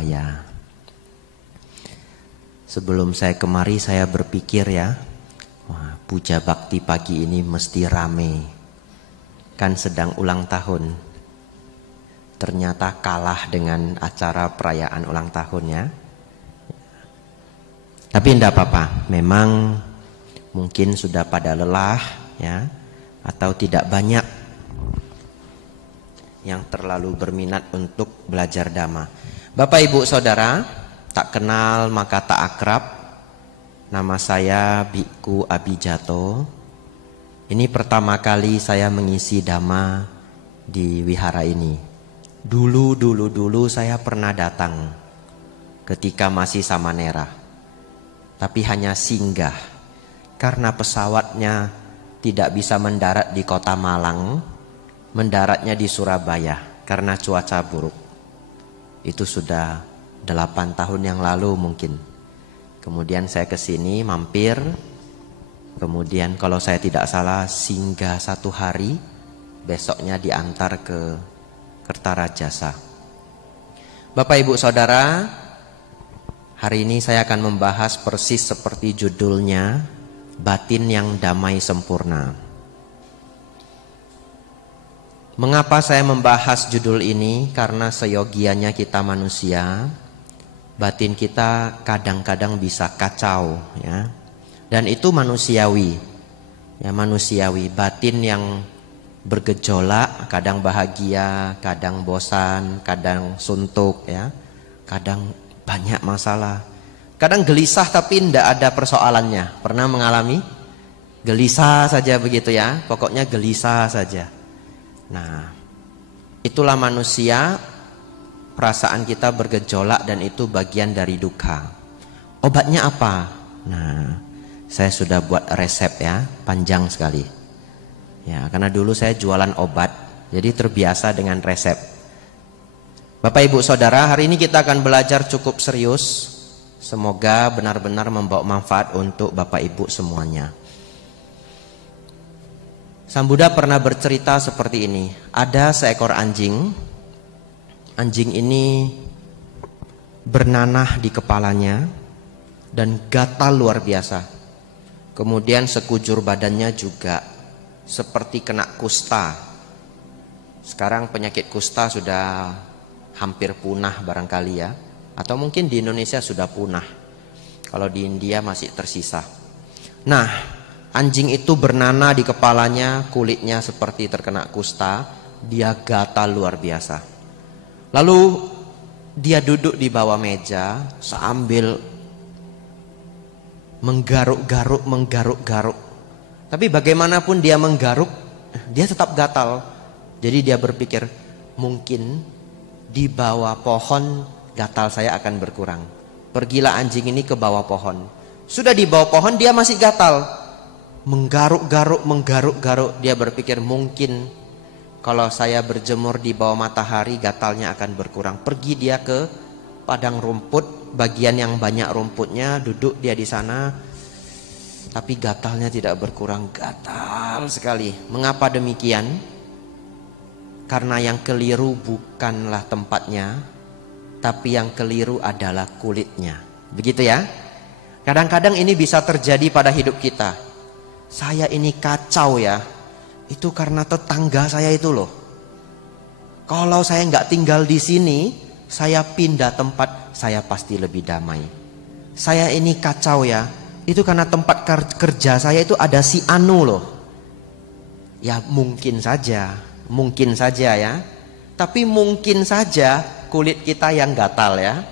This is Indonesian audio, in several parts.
Surabaya. Sebelum saya kemari saya berpikir ya, wah, puja bakti pagi ini mesti rame. Kan sedang ulang tahun. Ternyata kalah dengan acara perayaan ulang tahunnya. Tapi tidak apa-apa, memang mungkin sudah pada lelah ya, atau tidak banyak yang terlalu berminat untuk belajar dhamma. Bapak Ibu Saudara, tak kenal maka tak akrab. Nama saya Biku Abijato. Ini pertama kali saya mengisi dhamma di wihara ini. Dulu saya pernah datang ketika masih Samanera. Tapi hanya singgah karena pesawatnya tidak bisa mendarat di kota Malang, mendaratnya di Surabaya karena cuaca buruk. Itu sudah 8 tahun yang lalu mungkin. Kemudian saya ke sini mampir, kemudian kalau saya tidak salah singgah 1 hari, besoknya diantar ke Kertarajasa. Bapak Ibu Saudara, hari ini saya akan membahas persis seperti judulnya, batin yang damai sempurna. Mengapa saya membahas judul ini? Karena seyogianya kita manusia, batin kita kadang-kadang bisa kacau ya. Dan itu manusiawi. Ya, manusiawi, batin yang bergejolak, kadang bahagia, kadang bosan, kadang suntuk ya. Kadang banyak masalah. Kadang gelisah tapi tidak ada persoalannya. Pernah mengalami? Gelisah saja begitu ya. Pokoknya gelisah saja. Nah, itulah manusia. Perasaan kita bergejolak dan itu bagian dari duka. Obatnya apa? Nah, saya sudah buat resep ya, panjang sekali. Ya, karena dulu saya jualan obat, jadi terbiasa dengan resep. Bapak Ibu Saudara, hari ini kita akan belajar cukup serius. Semoga benar-benar membawa manfaat untuk Bapak Ibu semuanya. Sang Buddha pernah bercerita seperti ini. Ada seekor anjing. Anjing ini bernanah di kepalanya dan gatal luar biasa. Kemudian sekujur badannya juga seperti kena kusta. Sekarang penyakit kusta sudah hampir punah barangkali ya. Atau mungkin di Indonesia sudah punah. Kalau di India masih tersisa. Nah, anjing itu bernanah di kepalanya, kulitnya seperti terkena kusta. Dia gatal luar biasa. Lalu dia duduk di bawah meja sambil menggaruk-garuk. Tapi bagaimanapun dia menggaruk, dia tetap gatal. Jadi dia berpikir, mungkin di bawah pohon gatal saya akan berkurang. Pergilah anjing ini ke bawah pohon. Sudah di bawah pohon dia masih gatal. Menggaruk-garuk. Dia berpikir mungkin kalau saya berjemur di bawah matahari gatalnya akan berkurang. Pergi dia ke padang rumput, bagian yang banyak rumputnya, duduk dia di sana. Tapi gatalnya tidak berkurang, gatal sekali. Mengapa demikian? Karena yang keliru bukanlah tempatnya, tapi yang keliru adalah kulitnya. Begitu ya. Kadang-kadang ini bisa terjadi pada hidup kita. Saya ini kacau ya. Itu karena tetangga saya itu loh. Kalau saya nggak tinggal di sini, saya pindah tempat, saya pasti lebih damai. Saya ini kacau ya. Itu karena tempat kerja saya itu ada si Anu loh. Ya mungkin saja ya. Tapi mungkin saja kulit kita yang gatal ya.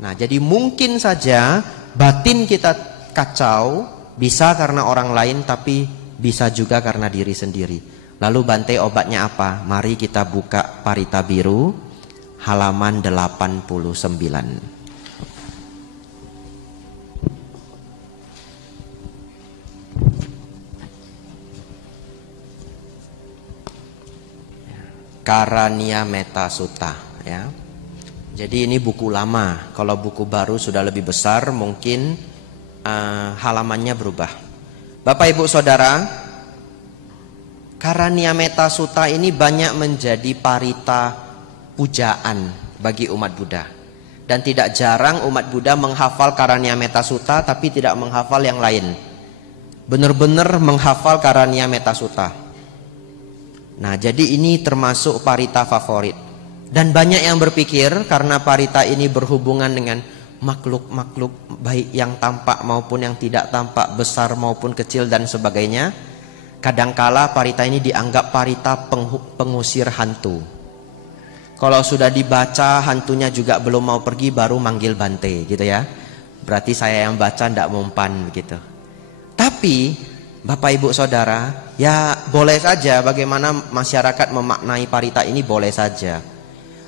Nah, jadi mungkin saja batin kita kacau, bisa karena orang lain tapi bisa juga karena diri sendiri. Lalu Bante obatnya apa? Mari kita buka Parita Biru halaman 89. Karania Metta Sutta ya. Jadi ini buku lama. Kalau buku baru sudah lebih besar, mungkin halamannya berubah. Bapak Ibu Saudara, Karania Metta Sutta ini banyak menjadi parita pujaan bagi umat Buddha. Dan tidak jarang umat Buddha menghafal Karania Metta Sutta tapi tidak menghafal yang lain. Benar-benar menghafal Karania Metta Sutta. Nah, jadi ini termasuk parita favorit. Dan banyak yang berpikir karena parita ini berhubungan dengan makhluk-makhluk baik yang tampak maupun yang tidak tampak, besar maupun kecil dan sebagainya. Kadangkala parita ini dianggap parita pengusir hantu. Kalau sudah dibaca hantunya juga belum mau pergi baru manggil Bante gitu ya. Berarti saya yang baca ndak mempan gitu. Tapi Bapak Ibu Saudara, ya boleh saja bagaimana masyarakat memaknai parita ini boleh saja.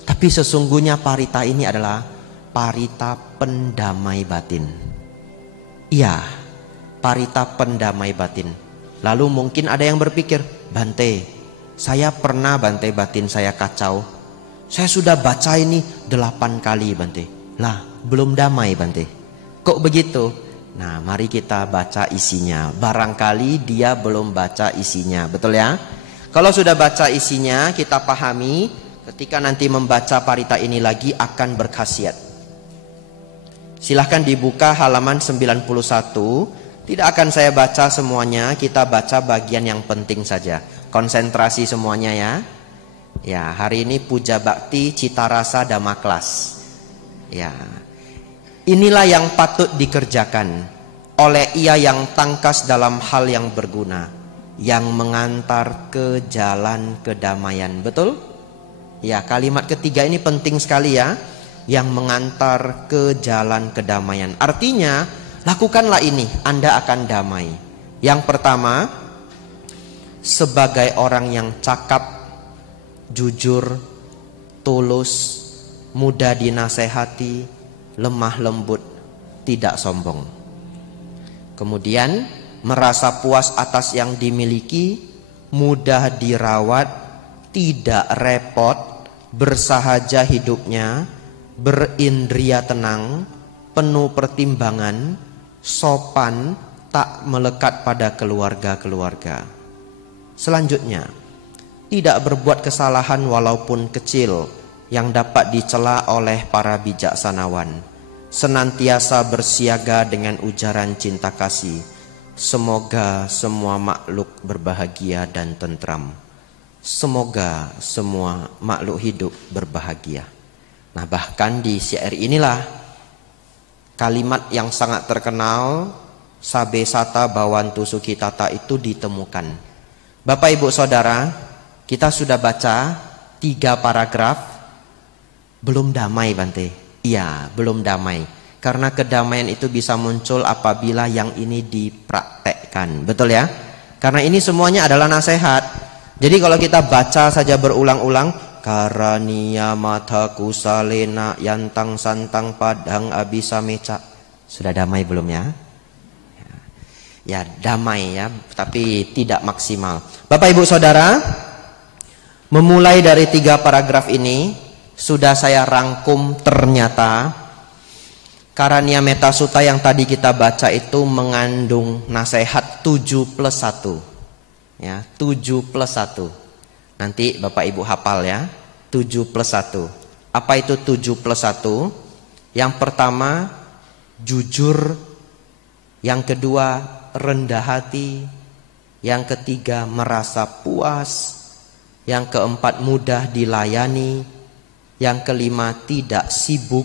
Tapi sesungguhnya parita ini adalah parita pendamai batin. Iya, parita pendamai batin. Lalu mungkin ada yang berpikir, Bante, saya pernah Bante batin saya kacau. Saya sudah baca ini 8 kali Bante. Lah, belum damai Bante. Kok begitu? Nah, mari kita baca isinya. Barangkali dia belum baca isinya. Betul ya? Kalau sudah baca isinya, kita pahami. Ketika nanti membaca parita ini lagi akan berkhasiat. Silahkan dibuka halaman 91. Tidak akan saya baca semuanya. Kita baca bagian yang penting saja. Konsentrasi semuanya ya. Ya, hari ini puja bakti cita rasa dhamma kelas. Ya, inilah yang patut dikerjakan oleh ia yang tangkas dalam hal yang berguna, yang mengantar ke jalan kedamaian. Betul? Ya, kalimat ketiga ini penting sekali ya. Yang mengantar ke jalan kedamaian. Artinya, lakukanlah ini, Anda akan damai. Yang pertama, sebagai orang yang cakap, jujur, tulus, mudah dinasehati, lemah lembut, tidak sombong. Kemudian merasa puas atas yang dimiliki, mudah dirawat, tidak repot, bersahaja hidupnya, berindria tenang, penuh pertimbangan, sopan, tak melekat pada keluarga-keluarga. Selanjutnya, tidak berbuat kesalahan walaupun kecil yang dapat dicela oleh para bijaksanawan. Senantiasa bersiaga dengan ujaran cinta kasih. Semoga semua makhluk berbahagia dan tentram. Semoga semua makhluk hidup berbahagia. Nah, bahkan di syair inilah kalimat yang sangat terkenal Sabe Sata Bhawantu Sukhitata itu ditemukan. Bapak Ibu Saudara, kita sudah baca 3 paragraf. Belum damai Bante. Iya, belum damai. Karena kedamaian itu bisa muncul apabila yang ini dipraktekkan. Betul ya? Karena ini semuanya adalah nasihat. Jadi kalau kita baca saja berulang-ulang, Karania Matha Kusalena Yantang Santang Padang Abisameca. Sudah damai belum ya? Ya, damai ya, tapi tidak maksimal. Bapak Ibu Saudara, memulai dari 3 paragraf ini sudah saya rangkum. Ternyata Karania Metta Sutta yang tadi kita baca itu mengandung nasihat 7+1. Ya, 7+1. Nanti Bapak Ibu hafal ya, 7+1. Apa itu 7+1? Yang pertama jujur, yang kedua rendah hati, yang ketiga merasa puas, yang keempat mudah dilayani, yang kelima tidak sibuk,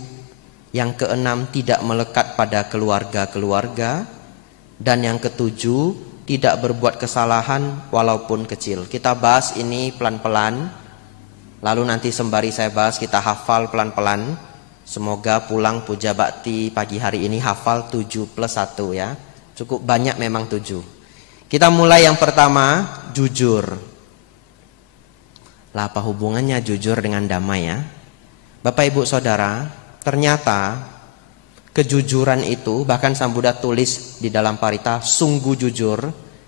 yang keenam tidak melekat pada keluarga-keluarga, dan yang ketujuh tidak berbuat kesalahan walaupun kecil. Kita bahas ini pelan-pelan, lalu nanti sembari saya bahas kita hafal pelan-pelan. Semoga pulang puja bakti pagi hari ini hafal 7+1 ya. Cukup banyak memang 7. Kita mulai yang pertama, jujur. Lah, apa hubungannya jujur dengan damai ya? Bapak Ibu Saudara, ternyata kejujuran itu bahkan Sang Buddha tulis di dalam parita sungguh jujur.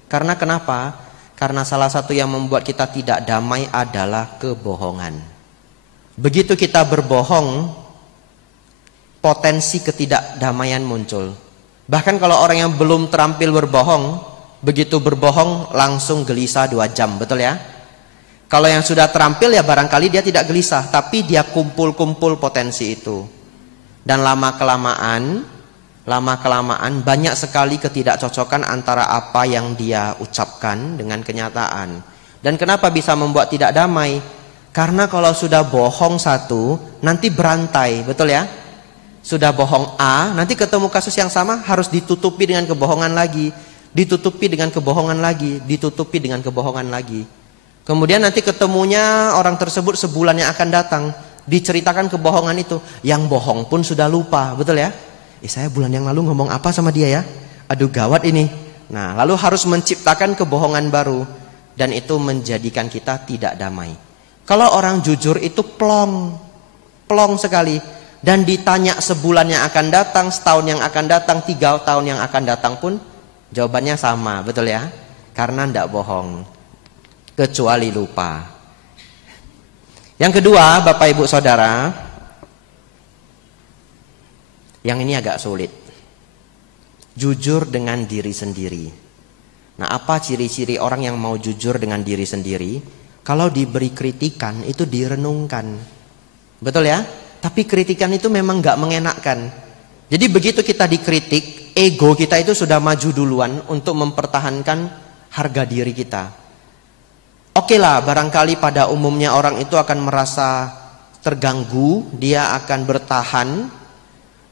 Karena kenapa? Karena salah satu yang membuat kita tidak damai adalah kebohongan. Begitu kita berbohong, potensi ketidakdamaian muncul. Bahkan kalau orang yang belum terampil berbohong, begitu berbohong langsung gelisah 2 jam, betul ya? Kalau yang sudah terampil ya barangkali dia tidak gelisah, tapi dia kumpul-kumpul potensi itu. Dan lama-kelamaan banyak sekali ketidakcocokan antara apa yang dia ucapkan dengan kenyataan. Dan kenapa bisa membuat tidak damai? Karena kalau sudah bohong satu, nanti berantai, betul ya? Sudah bohong A, nanti ketemu kasus yang sama harus ditutupi dengan kebohongan lagi, ditutupi dengan kebohongan lagi, ditutupi dengan kebohongan lagi. Kemudian nanti ketemunya orang tersebut sebulan yang akan datang, diceritakan kebohongan itu, yang bohong pun sudah lupa, betul ya? Saya bulan yang lalu ngomong apa sama dia ya? Aduh gawat ini. Nah, lalu harus menciptakan kebohongan baru, dan itu menjadikan kita tidak damai. Kalau orang jujur itu plong sekali, dan ditanya sebulan yang akan datang, setahun yang akan datang, 3 tahun yang akan datang pun jawabannya sama, betul ya? Karena tidak bohong, kecuali lupa. Yang kedua, Bapak Ibu Saudara, yang ini agak sulit. Jujur dengan diri sendiri. Nah, apa ciri-ciri orang yang mau jujur dengan diri sendiri? Kalau diberi kritikan itu direnungkan. Betul ya? Tapi kritikan itu memang gak mengenakkan. Jadi begitu kita dikritik, ego kita itu sudah maju duluan untuk mempertahankan harga diri kita. Oke lah, barangkali pada umumnya orang itu akan merasa terganggu, dia akan bertahan.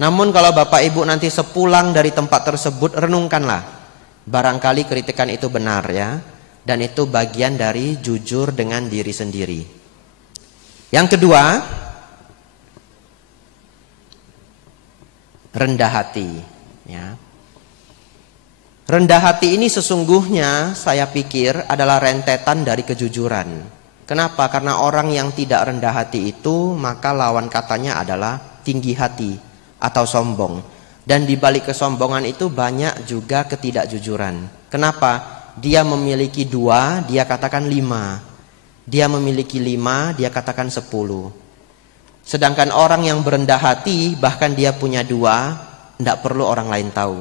Namun kalau Bapak Ibu nanti sepulang dari tempat tersebut, renungkanlah. Barangkali kritikan itu benar ya. Dan itu bagian dari jujur dengan diri sendiri. Yang kedua, rendah hati ya. Rendah hati ini sesungguhnya saya pikir adalah rentetan dari kejujuran. Kenapa? Karena orang yang tidak rendah hati itu, maka lawan katanya adalah tinggi hati atau sombong. Dan di balik kesombongan itu banyak juga ketidakjujuran. Kenapa? Dia memiliki 2, dia katakan 5. Dia memiliki 5, dia katakan 10. Sedangkan orang yang berendah hati, bahkan dia punya 2, tidak perlu orang lain tahu.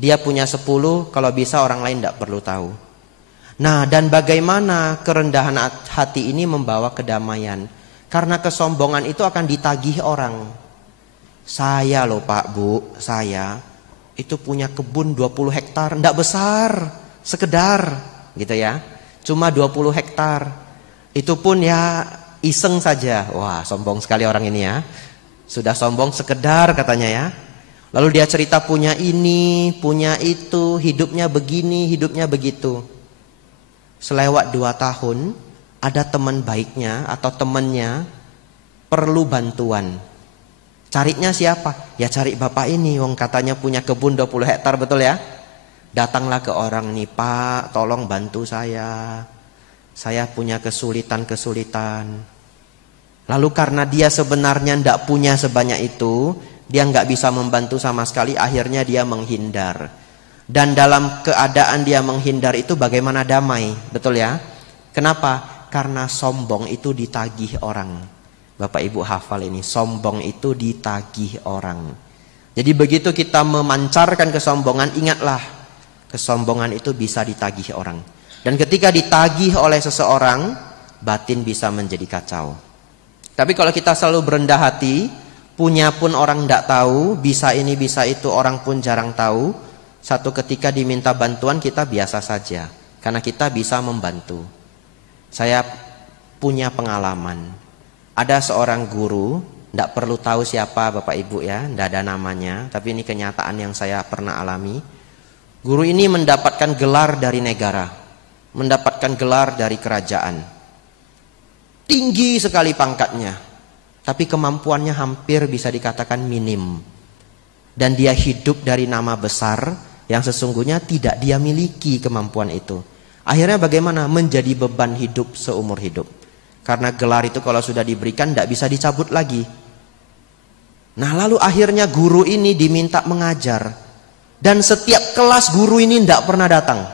Dia punya 10, kalau bisa orang lain tidak perlu tahu. Nah, dan bagaimana kerendahan hati ini membawa kedamaian? Karena kesombongan itu akan ditagih orang. Saya loh Pak Bu, saya itu punya kebun 20 hektar, tidak besar, sekedar gitu ya. Cuma 20 hektar. Itu pun ya iseng saja. Wah, sombong sekali orang ini ya. Sudah sombong sekedar katanya ya. Lalu dia cerita punya ini, punya itu, hidupnya begini, hidupnya begitu. Selewat 2 tahun, ada teman baiknya atau temannya perlu bantuan. Carinya siapa? Ya cari bapak ini, wong katanya punya kebun 20 hektar, betul ya? Datanglah ke orang nih, Pak, tolong bantu saya. Saya punya kesulitan-kesulitan. Lalu karena dia sebenarnya tidak punya sebanyak itu, dia nggak bisa membantu sama sekali, akhirnya dia menghindar. Dan dalam keadaan dia menghindar itu bagaimana damai, betul ya? Kenapa? Karena sombong itu ditagih orang. Bapak Ibu hafal ini, sombong itu ditagih orang. Jadi begitu kita memancarkan kesombongan, ingatlah, kesombongan itu bisa ditagih orang. Dan ketika ditagih oleh seseorang, batin bisa menjadi kacau. Tapi kalau kita selalu berendah hati, punya pun orang tidak tahu, bisa ini bisa itu orang pun jarang tahu, satu ketika diminta bantuan kita biasa saja, karena kita bisa membantu. Saya punya pengalaman. Ada seorang guru, tidak perlu tahu siapa Bapak Ibu ya, tidak ada namanya, tapi ini kenyataan yang saya pernah alami. Guru ini mendapatkan gelar dari negara, mendapatkan gelar dari kerajaan. Tinggi sekali pangkatnya, tapi kemampuannya hampir bisa dikatakan minim. Dan dia hidup dari nama besar yang sesungguhnya tidak dia miliki kemampuan itu. Akhirnya bagaimana? Menjadi beban hidup seumur hidup. Karena gelar itu kalau sudah diberikan tidak bisa dicabut lagi. Nah lalu akhirnya guru ini diminta mengajar. Dan setiap kelas guru ini tidak pernah datang.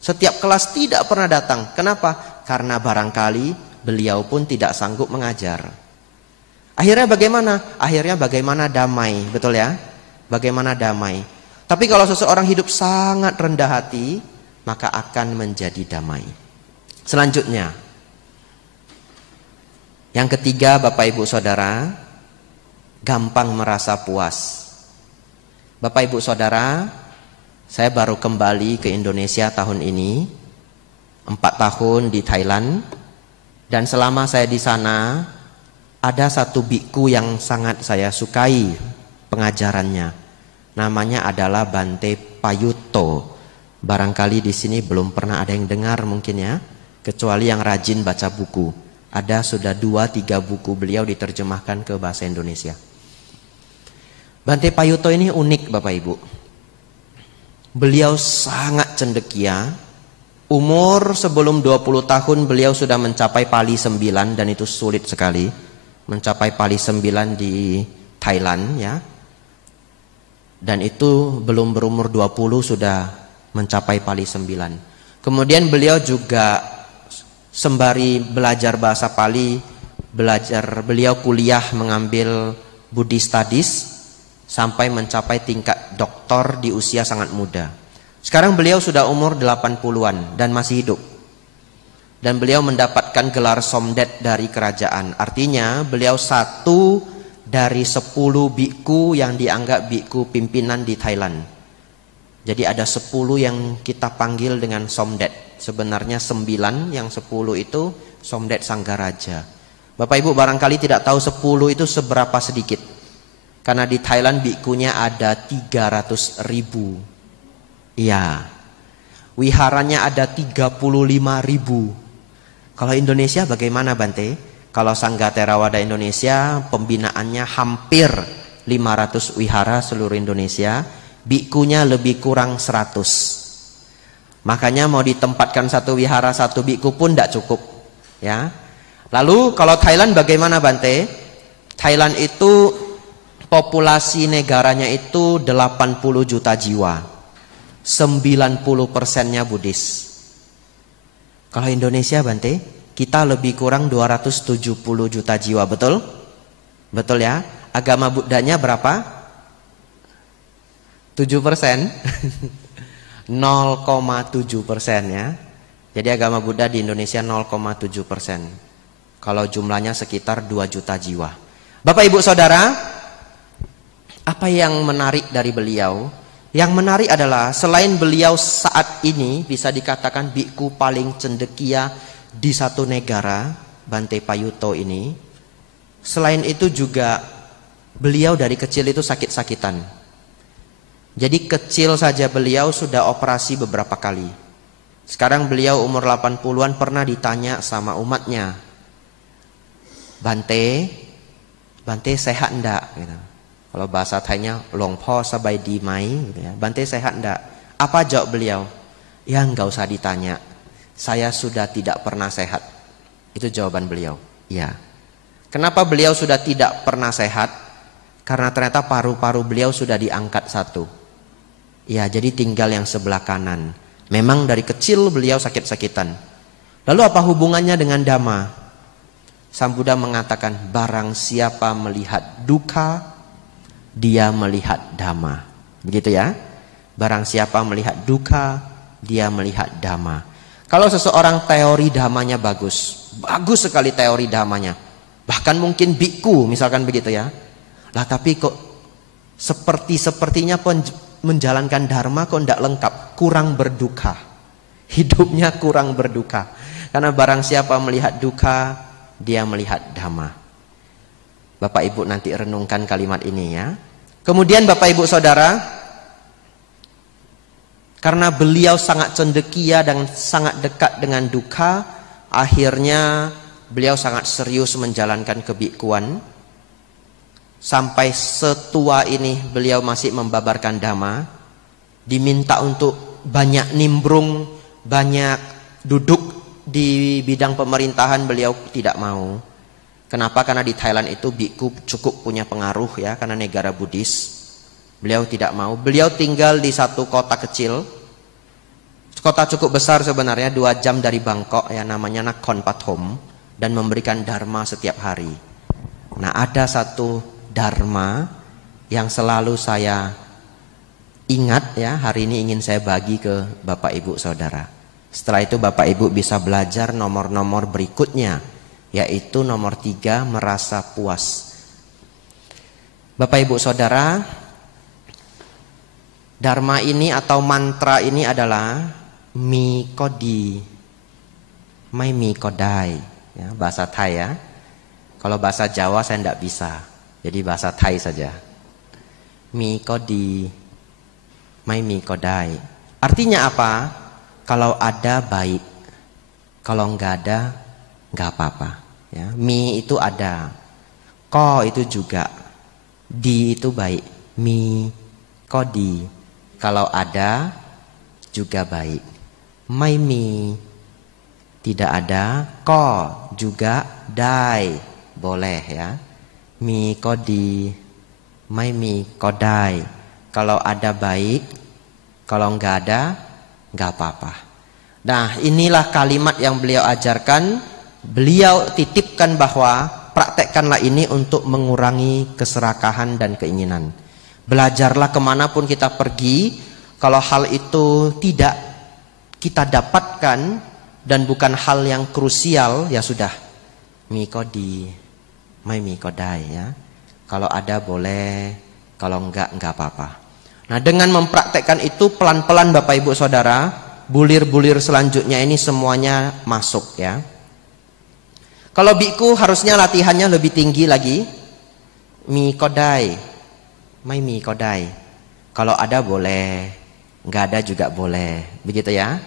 Setiap kelas tidak pernah datang. Kenapa? Karena barangkali beliau pun tidak sanggup mengajar. Akhirnya bagaimana? Akhirnya bagaimana damai, betul ya? Bagaimana damai. Tapi kalau seseorang hidup sangat rendah hati, maka akan menjadi damai. Selanjutnya, yang ketiga Bapak Ibu Saudara, gampang merasa puas. Bapak Ibu Saudara, saya baru kembali ke Indonesia tahun ini, 4 tahun di Thailand, dan selama saya di sana ada satu biku yang sangat saya sukai pengajarannya. Namanya adalah Bante Payutto. Barangkali di sini belum pernah ada yang dengar mungkin ya, kecuali yang rajin baca buku. Ada sudah 2-3 buku beliau diterjemahkan ke bahasa Indonesia. Bante Payutto ini unik Bapak Ibu. Beliau sangat cendekia. Umur sebelum 20 tahun beliau sudah mencapai pali 9, dan itu sulit sekali. Mencapai pali 9 di Thailand ya. Dan itu belum berumur 20 sudah mencapai pali 9. Kemudian beliau juga sembari belajar bahasa Pali, beliau kuliah mengambil Buddhist Studies sampai mencapai tingkat doktor di usia sangat muda. Sekarang beliau sudah umur 80-an dan masih hidup. Dan beliau mendapatkan gelar Somdet dari kerajaan. Artinya beliau satu dari 10 biku yang dianggap biku pimpinan di Thailand. Jadi ada 10 yang kita panggil dengan Somdet. Sebenarnya 9, yang 10 itu Somdet Sanggaraja. Bapak Ibu barangkali tidak tahu 10 itu seberapa sedikit. Karena di Thailand bikunya ada 300.000. Iya. Wiharanya ada 35.000. Kalau Indonesia bagaimana Bante? Kalau Sangga Theravada Indonesia pembinaannya hampir 500 wihara seluruh Indonesia. Bikunya lebih kurang 100. Makanya mau ditempatkan satu wihara satu biku pun tidak cukup ya. Lalu kalau Thailand bagaimana Bante? Thailand itu populasi negaranya itu 80 juta jiwa. 90%-nya Buddhis. Kalau Indonesia Bante, kita lebih kurang 270 juta jiwa, betul? Betul ya? Agama Buddhanya berapa? 7%. 0,7% ya. Jadi agama Buddha di Indonesia 0,7%. Kalau jumlahnya sekitar 2 juta jiwa. Bapak Ibu Saudara, apa yang menarik dari beliau? Yang menarik adalah selain beliau saat ini bisa dikatakan biku paling cendekia di satu negara, Bante Payutto ini. Selain itu juga beliau dari kecil itu sakit-sakitan. Jadi kecil saja beliau sudah operasi beberapa kali. Sekarang beliau umur 80-an pernah ditanya sama umatnya, Bante sehat enggak? Gitu. Kalau bahasa Thainya Longpo sabai di mai gitu ya. Bante sehat enggak? Apa jawab beliau? Ya enggak usah ditanya. Saya sudah tidak pernah sehat. Itu jawaban beliau. Ya. Kenapa beliau sudah tidak pernah sehat? Karena ternyata paru-paru beliau sudah diangkat satu. Ya, jadi tinggal yang sebelah kanan. Memang dari kecil beliau sakit-sakitan. Lalu apa hubungannya dengan Dhamma? Sang Buddha mengatakan barang siapa melihat duka, dia melihat Dhamma. Begitu ya. Barang siapa melihat duka, dia melihat Dhamma. Kalau seseorang teori Dhammanya bagus, bagus sekali teori Dhammanya, bahkan mungkin biku misalkan begitu ya. Lah tapi kok sepertinya pun menjalankan dharma kok tidak lengkap, kurang berduka. Hidupnya kurang berduka. Karena barang siapa melihat duka, dia melihat Dhamma. Bapak Ibu nanti renungkan kalimat ini ya. Kemudian Bapak Ibu Saudara, karena beliau sangat cendekia dan sangat dekat dengan duka, akhirnya beliau sangat serius menjalankan kebikuan. Sampai setua ini beliau masih membabarkan Dhamma. Diminta untuk banyak nimbrung, banyak duduk di bidang pemerintahan, beliau tidak mau. Kenapa? Karena di Thailand itu biku cukup punya pengaruh ya, karena negara Buddhis. Beliau tidak mau. Beliau tinggal di satu kota kecil, kota cukup besar sebenarnya, 2 jam dari Bangkok ya, namanya Nakhon Pathom, dan memberikan dharma setiap hari. Nah, ada satu dharma yang selalu saya ingat ya, hari ini ingin saya bagi ke Bapak Ibu Saudara. Setelah itu Bapak Ibu bisa belajar nomor-nomor berikutnya, yaitu nomor 3, merasa puas. Bapak Ibu Saudara, dharma ini atau mantra ini adalah mi kodi, mai mi kodai, ya, bahasa Thai ya. Kalau bahasa Jawa saya tidak bisa, jadi bahasa Thai saja. Mi kodi, mai mi kodai. Artinya apa? Kalau ada baik, kalau enggak ada enggak apa-apa. Ya, mi itu ada, ko itu juga, di itu baik, mi kodi. Kalau ada juga baik. Mai mi tidak ada, ko juga dai boleh ya. Mi kodi, mai mi kodai. Kalau ada baik, kalau enggak ada enggak apa-apa. Nah, inilah kalimat yang beliau ajarkan. Beliau titipkan bahwa praktekkanlah ini untuk mengurangi keserakahan dan keinginan. Belajarlah kemanapun kita pergi. Kalau hal itu tidak kita dapatkan dan bukan hal yang krusial, ya sudah, mi kodi, mai mi kodai ya. Kalau ada boleh, kalau enggak apa-apa. Nah, dengan mempraktekkan itu pelan-pelan Bapak Ibu Saudara, bulir-bulir selanjutnya ini semuanya masuk ya. Kalau biku harusnya latihannya lebih tinggi lagi. Mi kodai, mai mi kodai. Kalau ada boleh, nggak ada juga boleh, begitu ya.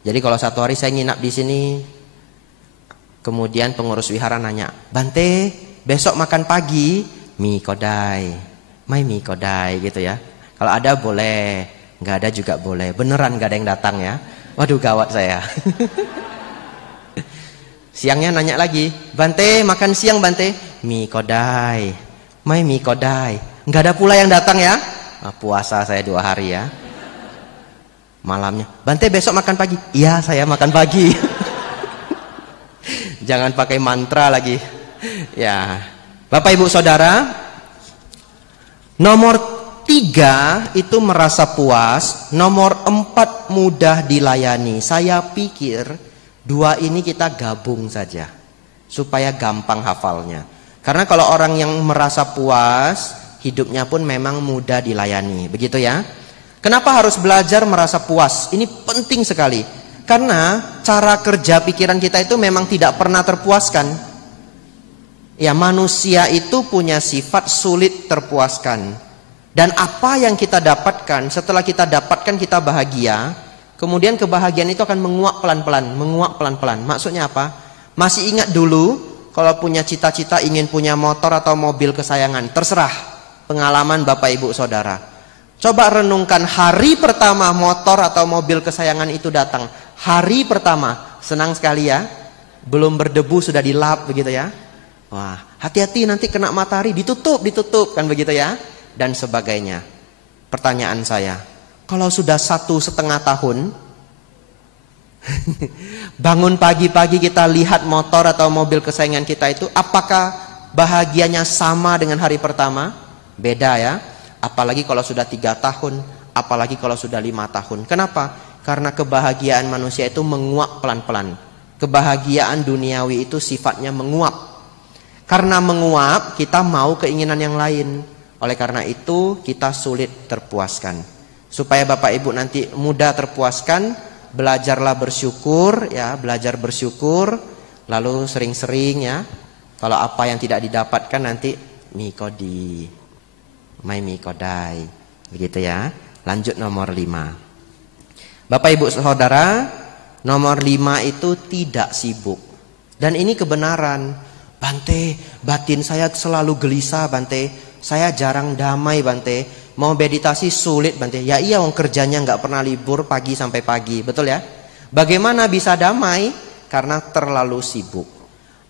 Jadi kalau satu hari saya nginap di sini, kemudian pengurus wihara nanya, Bante, besok makan pagi, mi kodai, mai mi kodai, gitu ya. Kalau ada boleh, nggak ada juga boleh. Beneran nggak ada yang datang ya. Waduh, gawat saya. Siangnya nanya lagi, Bante makan siang Bante, mi kodai, mai mi kodai. Nggak ada pula yang datang ya. Nah, puasa saya 2 hari ya. Malamnya, Bante besok makan pagi. Iya, saya makan pagi. Jangan pakai mantra lagi. Ya, Bapak Ibu Saudara, nomor 3 itu merasa puas, nomor 4 mudah dilayani. Saya pikir 2 ini kita gabung saja supaya gampang hafalnya. Karena kalau orang yang merasa puas, hidupnya pun memang mudah dilayani, begitu ya. Kenapa harus belajar merasa puas? Ini penting sekali. Karena cara kerja pikiran kita itu memang tidak pernah terpuaskan. Ya, manusia itu punya sifat sulit terpuaskan. Dan apa yang kita dapatkan, setelah kita dapatkan kita bahagia, kemudian kebahagiaan itu akan menguap pelan-pelan, menguap pelan-pelan. Maksudnya apa? Masih ingat dulu kalau punya cita-cita ingin punya motor atau mobil kesayangan, terserah pengalaman Bapak Ibu Saudara. Coba renungkan hari pertama motor atau mobil kesayangan itu datang. Hari pertama, senang sekali ya. Belum berdebu sudah dilap begitu ya. Wah, hati-hati nanti kena matahari, ditutup kan begitu ya. Dan sebagainya. Pertanyaan saya, kalau sudah 1,5 tahun, bangun pagi-pagi kita lihat motor atau mobil kesayangan kita itu, apakah bahagianya sama dengan hari pertama? Beda ya. Apalagi kalau sudah 3 tahun, apalagi kalau sudah 5 tahun. Kenapa? Karena kebahagiaan manusia itu menguap pelan-pelan. Kebahagiaan duniawi itu sifatnya menguap. Karena menguap, kita mau keinginan yang lain. Oleh karena itu, kita sulit terpuaskan. Supaya Bapak Ibu nanti mudah terpuaskan, belajarlah bersyukur ya, belajar bersyukur, lalu sering-sering ya. Kalau apa yang tidak didapatkan nanti mi kodi, mai mi kodai, begitu ya. Lanjut nomor 5. Bapak Ibu Saudara, nomor 5 itu tidak sibuk. Dan ini kebenaran. Bante, batin saya selalu gelisah Bante. Saya jarang damai Bante. Mau meditasi sulit Bante. Ya iya, wong kerjanya nggak pernah libur pagi sampai pagi, betul ya? Bagaimana bisa damai? Karena terlalu sibuk.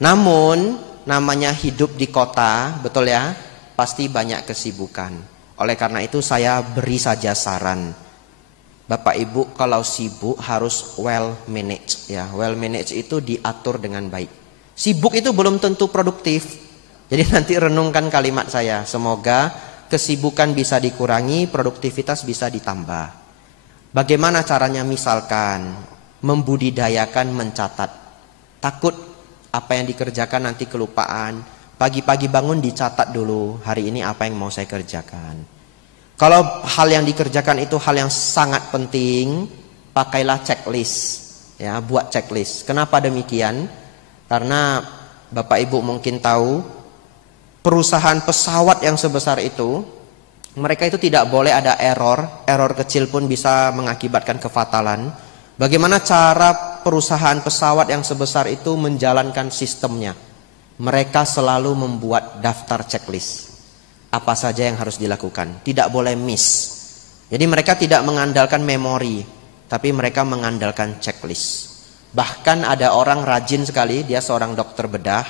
Namun namanya hidup di kota, betul ya? Pasti banyak kesibukan. Oleh karena itu saya beri saja saran. Bapak Ibu kalau sibuk harus well managed ya. Well managed itu diatur dengan baik. Sibuk itu belum tentu produktif. Jadi nanti renungkan kalimat saya. Semoga kesibukan bisa dikurangi, produktivitas bisa ditambah. Bagaimana caranya? Misalkan membudidayakan mencatat. Takut apa yang dikerjakan nanti kelupaan. Pagi-pagi bangun dicatat dulu, hari ini apa yang mau saya kerjakan. Kalau hal yang dikerjakan itu hal yang sangat penting, pakailah checklist, ya, buat checklist. Kenapa demikian? Karena Bapak Ibu mungkin tahu, perusahaan pesawat yang sebesar itu, mereka itu tidak boleh ada error kecil pun bisa mengakibatkan kefatalan. Bagaimana cara perusahaan pesawat yang sebesar itu menjalankan sistemnya? Mereka selalu membuat daftar checklist. Apa saja yang harus dilakukan, tidak boleh miss. Jadi mereka tidak mengandalkan memori, tapi mereka mengandalkan checklist. Bahkan ada orang rajin sekali, dia seorang dokter bedah,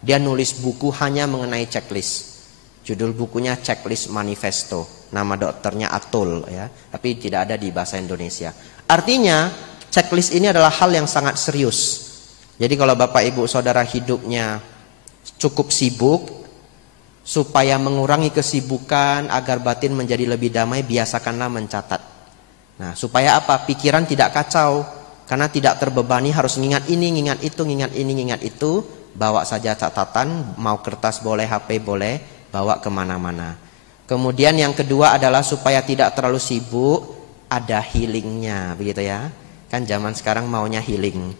dia nulis buku hanya mengenai checklist. Judul bukunya Checklist Manifesto. Nama dokternya Atul, ya, tapi tidak ada di bahasa Indonesia. Artinya checklist ini adalah hal yang sangat serius. Jadi kalau Bapak Ibu Saudara hidupnya cukup sibuk, supaya mengurangi kesibukan agar batin menjadi lebih damai, biasakanlah mencatat. Nah, supaya apa? Pikiran tidak kacau, karena tidak terbebani harus ngingat ini, ngingat itu, ngingat ini, ngingat itu. Bawa saja catatan, mau kertas boleh, HP boleh, bawa kemana-mana. Kemudian yang kedua adalah supaya tidak terlalu sibuk, ada healingnya, begitu ya. Kan zaman sekarang maunya healing.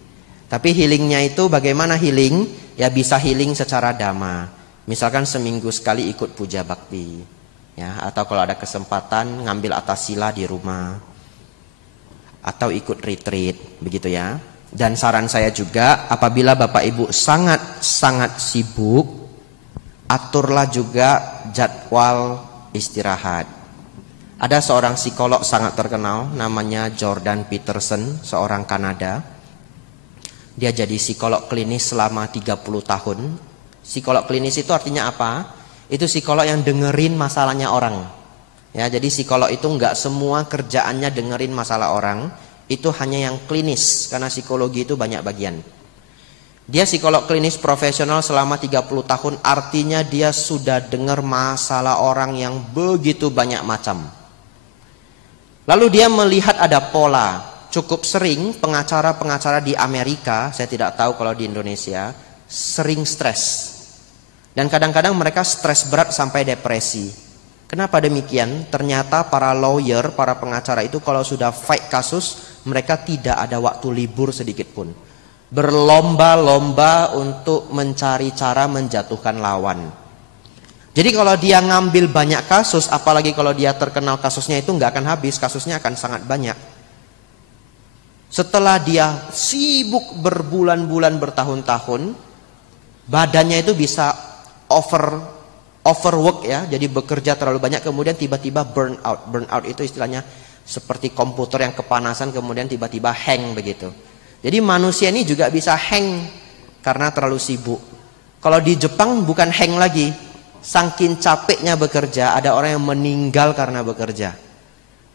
Tapi healingnya itu bagaimana healing? Ya bisa healing secara dhamma. Misalkan seminggu sekali ikut puja bakti, ya, atau kalau ada kesempatan ngambil atas sila di rumah, atau ikut retreat, begitu ya. Dan saran saya juga, apabila Bapak Ibu sangat sibuk, aturlah juga jadwal istirahat. Ada seorang psikolog sangat terkenal, namanya Jordan Peterson, seorang Kanada. Dia jadi psikolog klinis selama 30 tahun. Psikolog klinis itu artinya apa? Itu psikolog yang dengerin masalahnya orang. Ya, jadi psikolog itu enggak semua kerjaannya dengerin masalah orang. Itu hanya yang klinis, karena psikologi itu banyak bagian. Dia psikolog klinis profesional selama 30 tahun, artinya dia sudah dengar masalah orang yang begitu banyak macam. Lalu dia melihat ada pola. Cukup sering pengacara-pengacara di Amerika, saya tidak tahu kalau di Indonesia, sering stres. Dan kadang-kadang mereka stres berat sampai depresi. Kenapa demikian? Ternyata para lawyer, para pengacara itu kalau sudah fight kasus, mereka tidak ada waktu libur sedikit pun. Berlomba-lomba untuk mencari cara menjatuhkan lawan. Jadi kalau dia ngambil banyak kasus, apalagi kalau dia terkenal kasusnya itu nggak akan habis, kasusnya akan sangat banyak. Setelah dia sibuk berbulan-bulan, bertahun-tahun, badannya itu bisa overwork ya, jadi bekerja terlalu banyak, kemudian tiba-tiba burn out. Burn out itu istilahnya seperti komputer yang kepanasan kemudian tiba-tiba hang begitu. Jadi manusia ini juga bisa hang karena terlalu sibuk. Kalau di Jepang bukan hang lagi, saking capeknya bekerja, ada orang yang meninggal karena bekerja.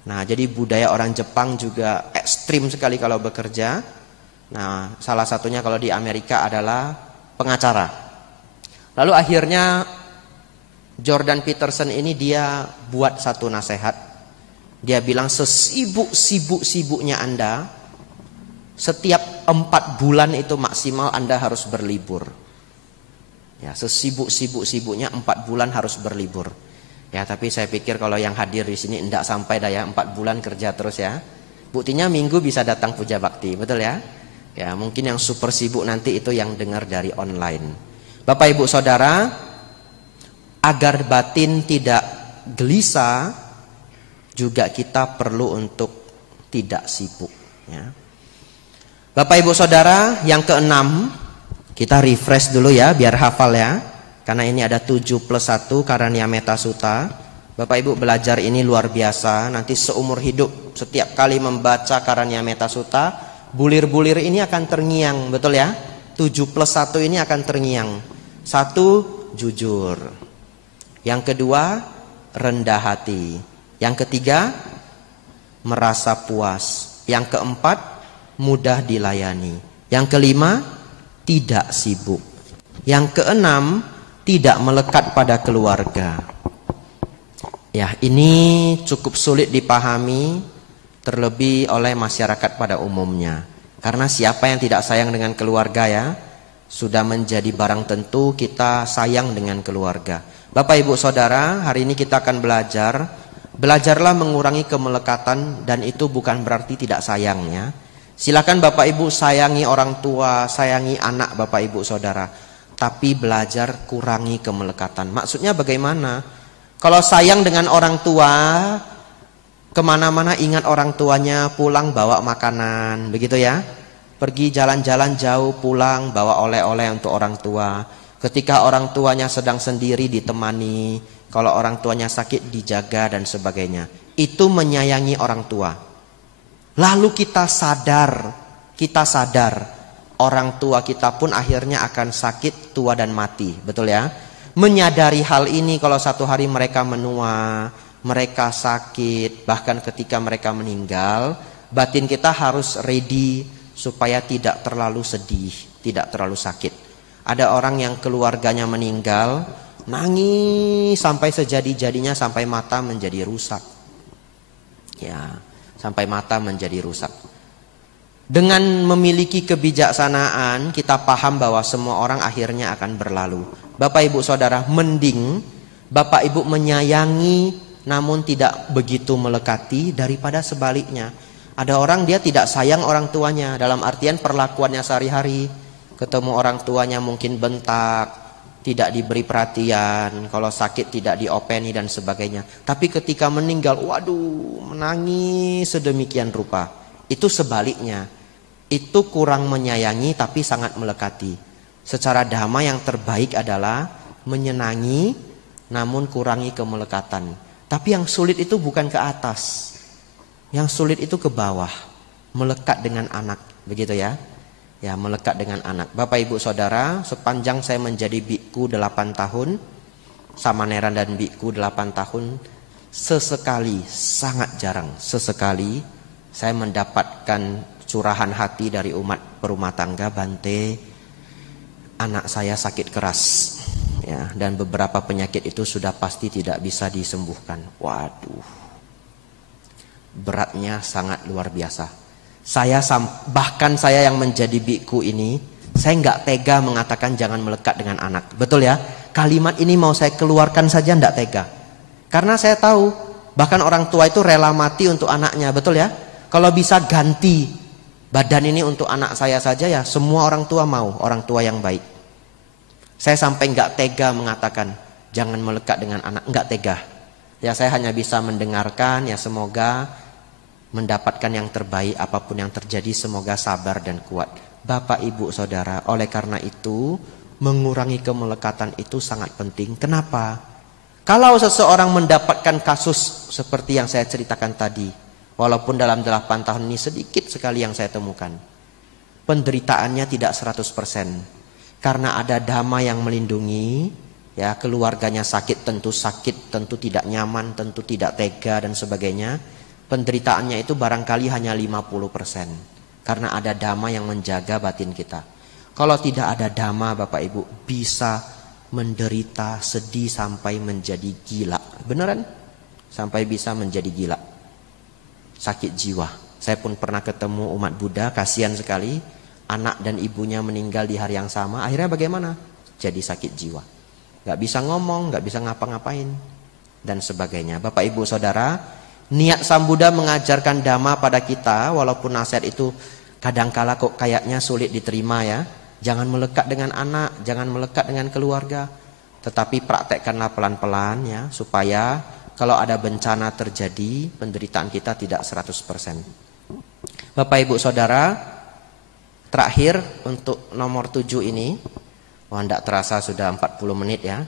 Nah, jadi budaya orang Jepang juga ekstrim sekali kalau bekerja. Nah, salah satunya kalau di Amerika adalah pengacara. Lalu akhirnya Jordan Peterson ini dia buat satu nasihat. Dia bilang sesibuk-sibuknya Anda, setiap 4 bulan itu maksimal Anda harus berlibur. Ya, sesibuk-sibuknya 4 bulan harus berlibur. Ya, tapi saya pikir kalau yang hadir di sini enggak sampai dah ya 4 bulan kerja terus ya. Buktinya minggu bisa datang puja bakti, betul ya? Ya, mungkin yang super sibuk nanti itu yang dengar dari online. Bapak Ibu Saudara, agar batin tidak gelisah, juga kita perlu untuk tidak sibuk ya. Bapak Ibu Saudara, yang keenam, kita refresh dulu ya biar hafal ya. Karena ini ada 7+1 Karania Metta Sutta. Bapak Ibu belajar ini luar biasa. Nanti seumur hidup setiap kali membaca Karania Metta Sutta, bulir-bulir ini akan terngiang, betul ya? 7+1 ini akan terngiang. 1, jujur. Yang kedua, rendah hati. Yang ketiga, merasa puas. Yang keempat, mudah dilayani. Yang kelima, tidak sibuk. Yang keenam, tidak melekat pada keluarga. Ya, ini cukup sulit dipahami, terlebih oleh masyarakat pada umumnya. Karena siapa yang tidak sayang dengan keluarga ya? Sudah menjadi barang tentu kita sayang dengan keluarga. Bapak Ibu Saudara, hari ini kita akan belajar. Belajarlah mengurangi kemelekatan, dan itu bukan berarti tidak sayangnya. Silakan Bapak Ibu sayangi orang tua, sayangi anak Bapak Ibu Saudara. Tapi belajar kurangi kemelekatan. Maksudnya bagaimana? Kalau sayang dengan orang tua, kemana-mana ingat orang tuanya, pulang bawa makanan, begitu ya. Pergi jalan-jalan jauh, pulang bawa oleh-oleh untuk orang tua. Ketika orang tuanya sedang sendiri ditemani, kalau orang tuanya sakit dijaga dan sebagainya. Itu menyayangi orang tua. Lalu kita sadar orang tua kita pun akhirnya akan sakit, tua dan mati, betul ya? Menyadari hal ini, kalau satu hari mereka menua, mereka sakit, bahkan ketika mereka meninggal, batin kita harus ready supaya tidak terlalu sedih, tidak terlalu sakit. Ada orang yang keluarganya meninggal, nangis sampai sejadi-jadinya, sampai mata menjadi rusak. Ya, sampai mata menjadi rusak. Dengan memiliki kebijaksanaan, kita paham bahwa semua orang akhirnya akan berlalu. Bapak Ibu Saudara, mending Bapak Ibu menyayangi namun tidak begitu melekati daripada sebaliknya. Ada orang dia tidak sayang orang tuanya, dalam artian perlakuannya sehari-hari. Ketemu orang tuanya mungkin bentak, tidak diberi perhatian, kalau sakit tidak diopeni dan sebagainya. Tapi ketika meninggal, waduh, menangis sedemikian rupa. Itu sebaliknya. Itu kurang menyayangi tapi sangat melekati. Secara dhamma yang terbaik adalah menyenangi namun kurangi kemelekatan. Tapi yang sulit itu bukan ke atas. Yang sulit itu ke bawah, melekat dengan anak, begitu ya. Ya, melekat dengan anak. Bapak Ibu Saudara, sepanjang saya menjadi biku 8 tahun, samaneran dan biku 8 tahun, sesekali, sangat jarang, sesekali saya mendapatkan curahan hati dari umat perumah tangga, Bante, anak saya sakit keras. Ya, dan beberapa penyakit itu sudah pasti tidak bisa disembuhkan. Waduh. Beratnya sangat luar biasa. Bahkan saya yang menjadi biku ini, saya nggak tega mengatakan jangan melekat dengan anak. Betul ya? Kalimat ini mau saya keluarkan saja nggak tega. Karena saya tahu, bahkan orang tua itu rela mati untuk anaknya. Betul ya? Kalau bisa ganti badan ini untuk anak saya saja, ya semua orang tua mau, orang tua yang baik. Saya sampai nggak tega mengatakan jangan melekat dengan anak, nggak tega. Ya saya hanya bisa mendengarkan, ya semoga mendapatkan yang terbaik apapun yang terjadi, semoga sabar dan kuat. Bapak Ibu Saudara, oleh karena itu mengurangi kemelekatan itu sangat penting. Kenapa? Kalau seseorang mendapatkan kasus seperti yang saya ceritakan tadi, walaupun dalam 8 tahun ini sedikit sekali yang saya temukan, penderitaannya tidak 100%. Karena ada dhamma yang melindungi, ya keluarganya sakit, tentu tidak nyaman, tentu tidak tega dan sebagainya. Penderitaannya itu barangkali hanya 50%. Karena ada dhamma yang menjaga batin kita. Kalau tidak ada dhamma, Bapak Ibu, bisa menderita, sedih sampai menjadi gila. Beneran? Sampai bisa menjadi gila. Sakit jiwa. Saya pun pernah ketemu umat Buddha, kasihan sekali. Anak dan ibunya meninggal di hari yang sama. Akhirnya bagaimana? Jadi sakit jiwa. Gak bisa ngomong, gak bisa ngapa-ngapain, dan sebagainya. Bapak Ibu Saudara, niat Sang Buddha mengajarkan dhamma pada kita, walaupun nasihat itu kadangkala kok kayaknya sulit diterima ya. Jangan melekat dengan anak, jangan melekat dengan keluarga. Tetapi praktekkanlah pelan-pelan ya, supaya kalau ada bencana terjadi, penderitaan kita tidak 100%. Bapak Ibu Saudara, terakhir untuk nomor 7 ini. Wah, tidak terasa sudah 40 menit ya.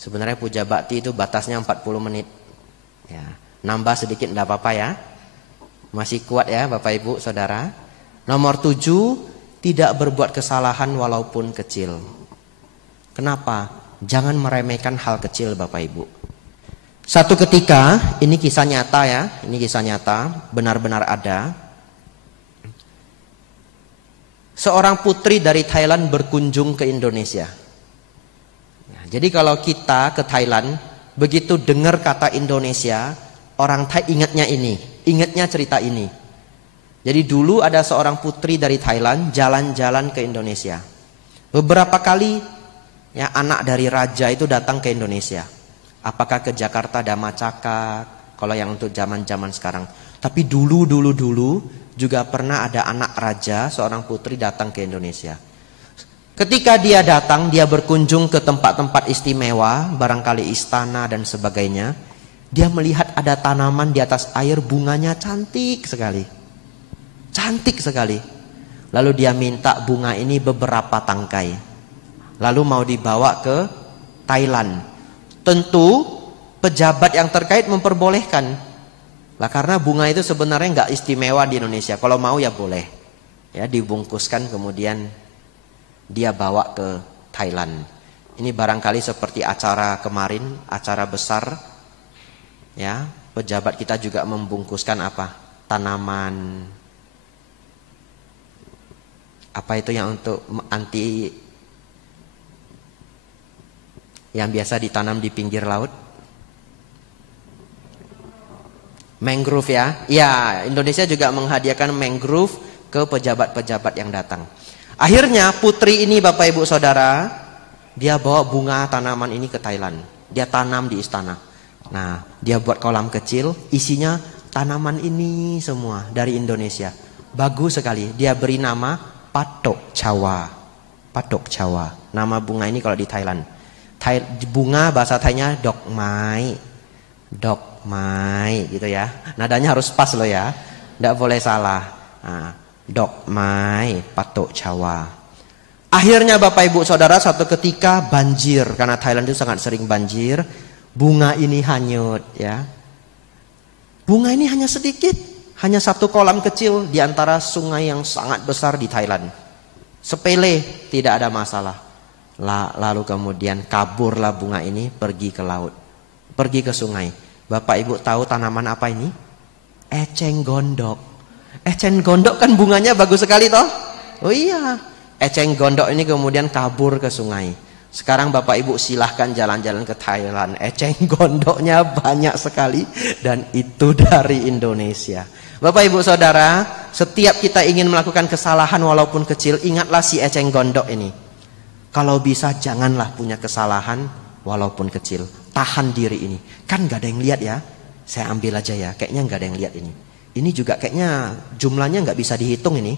Sebenarnya puja bakti itu batasnya 40 menit. Ya. Nambah sedikit tidak apa-apa ya. Masih kuat ya Bapak Ibu Saudara. Nomor 7, tidak berbuat kesalahan walaupun kecil. Kenapa? Jangan meremehkan hal kecil Bapak Ibu. Satu ketika, ini kisah nyata ya. Ini kisah nyata, benar-benar ada. Seorang putri dari Thailand berkunjung ke Indonesia. Jadi kalau kita ke Thailand, begitu dengar kata Indonesia, orang Thai ingatnya cerita ini. Jadi dulu ada seorang putri dari Thailand jalan-jalan ke Indonesia. Beberapa kali ya anak dari raja itu datang ke Indonesia. Apakah ke Jakarta Damacaka, kalau yang untuk zaman-zaman sekarang. Tapi dulu juga pernah ada anak raja, seorang putri datang ke Indonesia. Ketika dia datang, dia berkunjung ke tempat-tempat istimewa, barangkali istana dan sebagainya. Dia melihat ada tanaman di atas air, bunganya cantik sekali. Cantik sekali. Lalu dia minta bunga ini beberapa tangkai. Lalu mau dibawa ke Thailand. Tentu pejabat yang terkait memperbolehkan. Lah karena bunga itu sebenarnya nggak istimewa di Indonesia. Kalau mau ya boleh. Ya dibungkuskan kemudian dia bawa ke Thailand. Ini barangkali seperti acara kemarin, acara besar. Ya, pejabat kita juga membungkuskan apa? Tanaman. Apa itu yang untuk anti, yang biasa ditanam di pinggir laut? Mangrove ya. Ya, Indonesia juga menghadiahkan mangrove ke pejabat-pejabat yang datang. Akhirnya putri ini Bapak Ibu Saudara, dia bawa bunga tanaman ini ke Thailand. Dia tanam di istana. Nah, dia buat kolam kecil, isinya tanaman ini semua dari Indonesia. Bagus sekali. Dia beri nama Patok Cawa. Patok Cawa. Nama bunga ini kalau di Thailand. Bunga bahasa Thainya dok mai. Dok mai gitu ya. Nadanya harus pas loh ya. Tidak boleh salah. Nah, dok mai Patok Cawa. Akhirnya Bapak Ibu Saudara, satu ketika banjir, karena Thailand itu sangat sering banjir. Bunga ini hanyut ya. Bunga ini hanya sedikit, hanya satu kolam kecil di antara sungai yang sangat besar di Thailand. Sepele, tidak ada masalah. Lalu kemudian kaburlah bunga ini pergi ke laut, pergi ke sungai. Bapak Ibu tahu tanaman apa ini? Eceng gondok. Eceng gondok kan bunganya bagus sekali toh? Oh iya. Eceng gondok ini kemudian kabur ke sungai. Sekarang Bapak Ibu silahkan jalan-jalan ke Thailand. Eceng gondoknya banyak sekali. Dan itu dari Indonesia. Bapak Ibu Saudara, setiap kita ingin melakukan kesalahan walaupun kecil, ingatlah si eceng gondok ini. Kalau bisa janganlah punya kesalahan walaupun kecil. Tahan diri ini. Kan gak ada yang lihat ya. Saya ambil aja ya. Kayaknya gak ada yang lihat ini. Ini juga kayaknya jumlahnya gak bisa dihitung ini.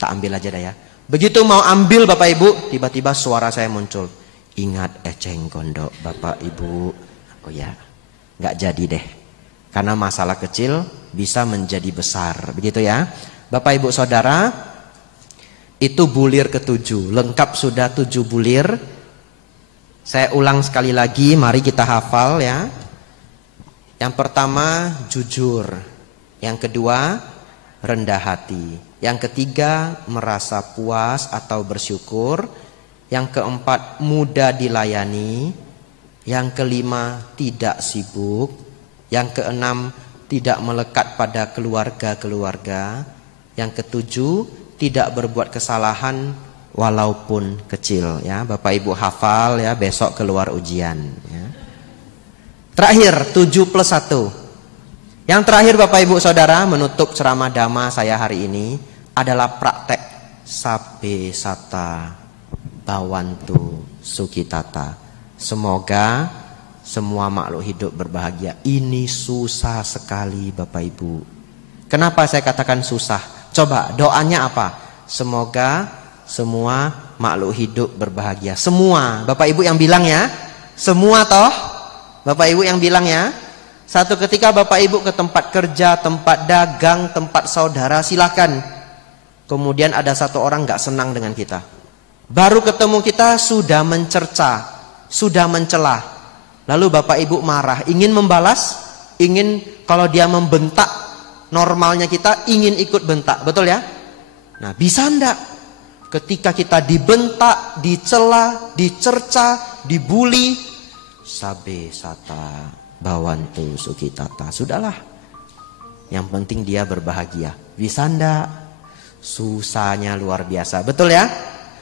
Tak ambil aja dah ya. Begitu mau ambil Bapak Ibu, tiba-tiba suara saya muncul. Ingat eceng gondok Bapak Ibu. Oh ya, gak jadi deh. Karena masalah kecil bisa menjadi besar. Begitu ya. Bapak Ibu Saudara, itu bulir ke-7. Lengkap sudah 7 bulir. Saya ulang sekali lagi, mari kita hafal ya. Yang pertama jujur. Yang kedua rendah hati. Yang ketiga merasa puas atau bersyukur. Yang keempat mudah dilayani. Yang kelima tidak sibuk. Yang keenam tidak melekat pada keluarga-keluarga. Yang ketujuh tidak berbuat kesalahan walaupun kecil ya. Bapak Ibu hafal ya, besok keluar ujian ya. Terakhir 7 plus 1. Yang terakhir Bapak Ibu Saudara, menutup ceramah Dhamma saya hari ini adalah praktek Sabbe Sata Bawantu Sukitata. Semoga semua makhluk hidup berbahagia. Ini susah sekali Bapak Ibu. Kenapa saya katakan susah? Coba doanya apa? Semoga semua makhluk hidup berbahagia. Semua. Bapak Ibu yang bilang ya. Semua toh? Bapak Ibu yang bilang ya. Satu ketika Bapak Ibu ke tempat kerja, tempat dagang, tempat saudara, silakan. Kemudian ada satu orang gak senang dengan kita. Baru ketemu kita sudah mencerca, sudah mencela. Lalu Bapak Ibu marah, ingin membalas, ingin kalau dia membentak, normalnya kita ingin ikut bentak, betul ya? Nah, bisa enggak? Ketika kita dibentak, dicela, dicerca, dibully, Sabbe Sata Bawantu Sukitata. Sudahlah. Yang penting dia berbahagia. Bisa enggak? Susahnya luar biasa, betul ya?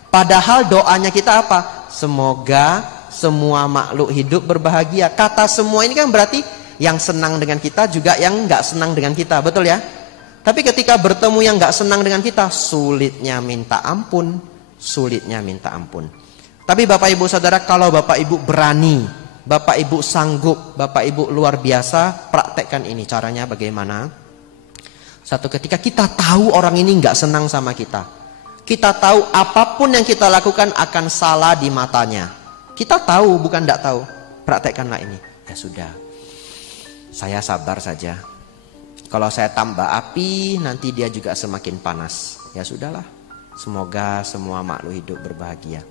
Padahal doanya kita apa? Semoga semua makhluk hidup berbahagia. Kata semua ini kan berarti yang senang dengan kita juga yang nggak senang dengan kita, betul ya? Tapi ketika bertemu yang nggak senang dengan kita, sulitnya minta ampun, sulitnya minta ampun. Tapi Bapak Ibu Saudara, kalau Bapak Ibu berani, Bapak Ibu sanggup, Bapak Ibu luar biasa, praktekkan ini. Caranya bagaimana? Satu ketika kita tahu orang ini nggak senang sama kita. Kita tahu apapun yang kita lakukan akan salah di matanya. Kita tahu, bukan nggak tahu. Praktekkanlah ini. Ya sudah, saya sabar saja. Kalau saya tambah api, nanti dia juga semakin panas. Ya sudahlah, semoga semua makhluk hidup berbahagia.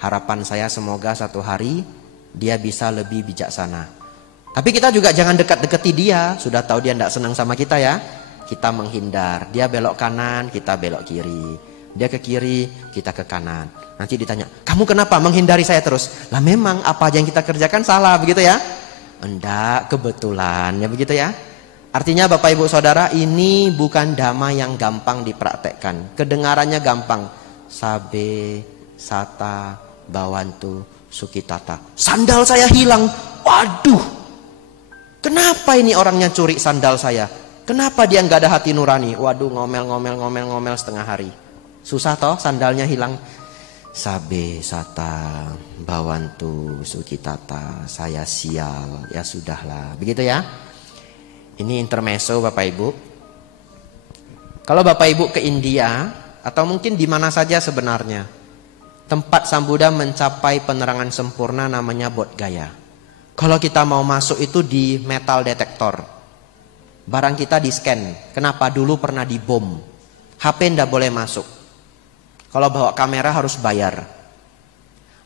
Harapan saya semoga satu hari dia bisa lebih bijaksana. Tapi kita juga jangan dekat-dekati dia. Sudah tahu dia tidak senang sama kita ya, kita menghindar. Dia belok kanan, kita belok kiri. Dia ke kiri, kita ke kanan. Nanti ditanya, kamu kenapa menghindari saya terus? Lah memang apa aja yang kita kerjakan salah, begitu ya? Enggak, kebetulan ya, begitu ya. Artinya Bapak Ibu Saudara, ini bukan dhamma yang gampang dipraktekkan. Kedengarannya gampang. Sabe, sata, bawantu, sukitata. Sandal saya hilang. Waduh, kenapa ini orangnya curi sandal saya? Kenapa dia nggak ada hati nurani? Waduh, ngomel setengah hari. Susah toh, sandalnya hilang. Sabe, sata, bawantu, sukitata. Saya sial. Ya sudahlah, begitu ya. Ini intermezzo Bapak Ibu. Kalau Bapak Ibu ke India, atau mungkin di mana saja sebenarnya, tempat Sang Buddha mencapai penerangan sempurna namanya Bodh Gaya. Kalau kita mau masuk itu di metal detektor. Barang kita di scan. Kenapa? Dulu pernah dibom. HP ndak boleh masuk. Kalau bawa kamera harus bayar.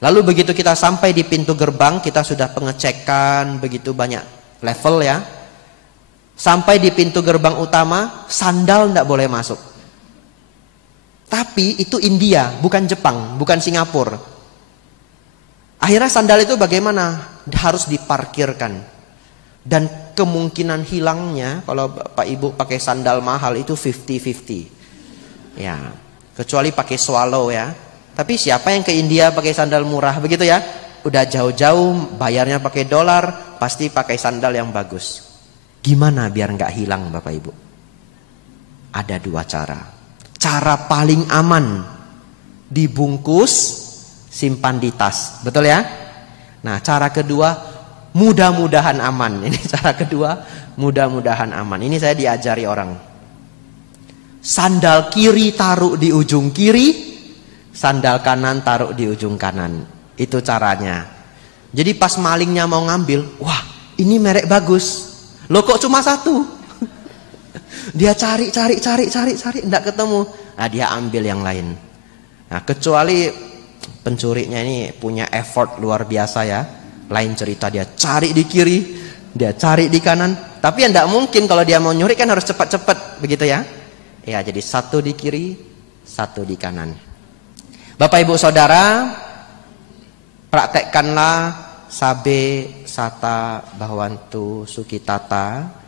Lalu begitu kita sampai di pintu gerbang, kita sudah pengecekan begitu banyak level ya. Sampai di pintu gerbang utama, sandal ndak boleh masuk. Tapi itu India, bukan Jepang, bukan Singapura. Akhirnya sandal itu bagaimana? Harus diparkirkan. Dan kemungkinan hilangnya, kalau Bapak Ibu pakai sandal mahal itu 50-50. Ya, kecuali pakai swallow ya. Tapi siapa yang ke India pakai sandal murah, begitu ya? Udah jauh-jauh, bayarnya pakai dolar, pasti pakai sandal yang bagus. Gimana biar nggak hilang Bapak Ibu? Ada dua cara. Cara paling aman, dibungkus, simpan di tas. Betul ya? Nah, cara kedua, mudah-mudahan aman. Ini cara kedua, mudah-mudahan aman. Ini saya diajari orang. Sandal kiri taruh di ujung kiri, sandal kanan taruh di ujung kanan. Itu caranya. Jadi pas malingnya mau ngambil, wah ini merek bagus. Loh kok cuma satu? Dia cari, enggak ketemu. Nah dia ambil yang lain. Nah kecuali pencurinya ini punya effort luar biasa ya. Lain cerita, dia cari di kiri, dia cari di kanan. Tapi ya enggak mungkin kalau dia mau nyuri kan harus cepat-cepat, begitu ya. Ya jadi satu di kiri, satu di kanan. Bapak Ibu Saudara, praktekkanlah sabe, sata, bawantu, sukitata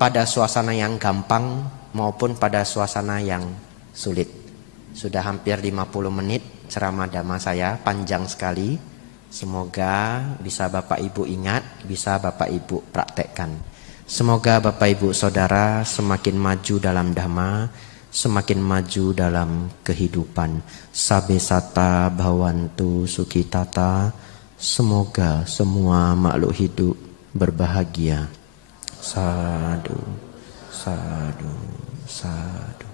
pada suasana yang gampang maupun pada suasana yang sulit. Sudah hampir 50 menit ceramah dhamma saya, panjang sekali. Semoga bisa Bapak Ibu ingat, bisa Bapak Ibu praktekkan. Semoga Bapak Ibu Saudara semakin maju dalam dhamma, semakin maju dalam kehidupan. Sabe, sata, bawantu, sukitata. Semoga semua makhluk hidup berbahagia. Sadu, sadu, sadu.